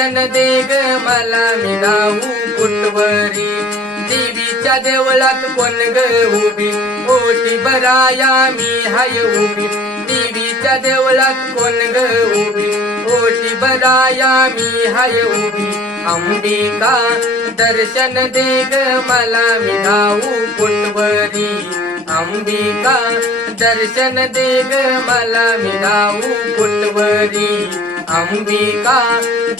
दे ग मला मिळावू कुटवरी, देवीच्या देवळात कोण ग उभी, ओटी भराया मी हाय उभी, देवीच्या देवळात कोण ग उभी, ओटी भराया मी हाय उभी, अंबिका दर्शन दे ग मला मिळावू कुटवरी, अंबिका दर्शन दे ग मला मिळावू कुटवरी, अंबिका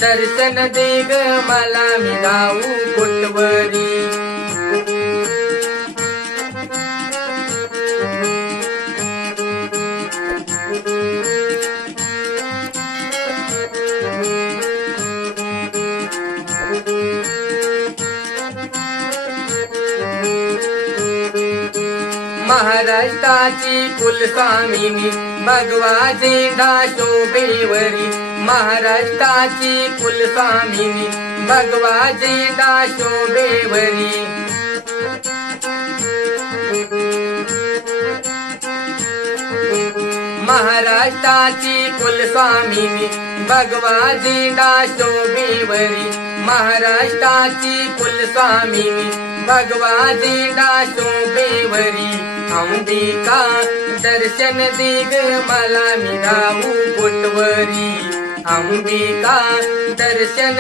दर्शन दे ग मला मिळावू कुटवरी. महाराष्ट्राची कुलस्वामिनी भगवा झेंडा शोभेवरी, महाराष्ट्राची कुलस्वामिनी भगवा झेंडा शोभेवरी, महाराष्ट्राची कुलस्वामिनी भगवा झेंडा शोभेवरी, महाराष्ट्राची कुलस्वामिनी भगवा झेंडा शोभेवरी, अंबिका दर्शन दे ग मला मिळावू कुटवरी, अंबिका दर्शन